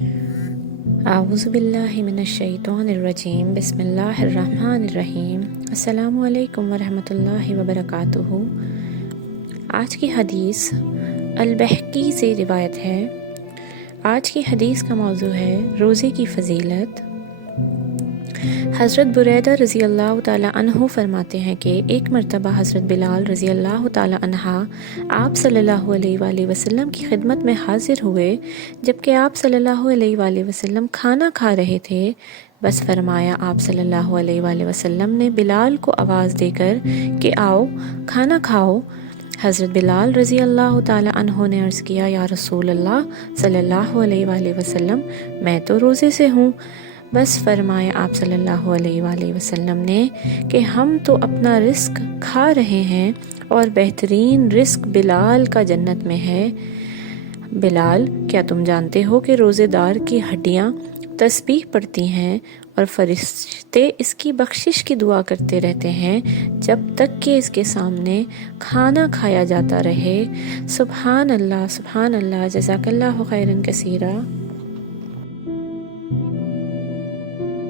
اعوذ باللہ من الشیطان الرجیم بسم اللہ الرحمن الرحیم السلام علیکم ورحمۃ اللہ وبرکاتہ۔ آج کی حدیث البحقی سے روایت ہے۔ آج کی حدیث کا موضوع ہے روزے کی فضیلت۔ حضرت بریدہ رضی اللہ تعالیٰ عنہ فرماتے ہیں کہ ایک مرتبہ حضرت بلال رضی اللہ تعالیٰ عنہ آپ صلی اللہ علیہ وآلہ وسلم کی خدمت میں حاضر ہوئے، جبکہ آپ صلی اللہ علیہ وآلہ وسلم کھانا کھا رہے تھے۔ بس فرمایا آپ صلی اللہ علیہ وآلہ وسلم نے بلال کو آواز دے کر کہ آؤ کھانا کھاؤ۔ حضرت بلال رضی اللہ تعالیٰ عنہ نے عرض کیا، یا رسول اللہ صلی اللہ علیہ وآلہ وسلم، میں تو روزے سے ہوں۔ بس فرمایا آپ صلی اللہ علیہ وآلہ وسلم نے کہ ہم تو اپنا رزق کھا رہے ہیں اور بہترین رزق بلال کا جنت میں ہے۔ بلال، کیا تم جانتے ہو کہ روزے دار کی ہڈیاں تسبیح پڑھتی ہیں اور فرشتے اس کی بخشش کی دعا کرتے رہتے ہیں جب تک کہ اس کے سامنے کھانا کھایا جاتا رہے۔ سبحان اللہ، سبحان اللہ، جزاک اللہ خیرا کثیرا۔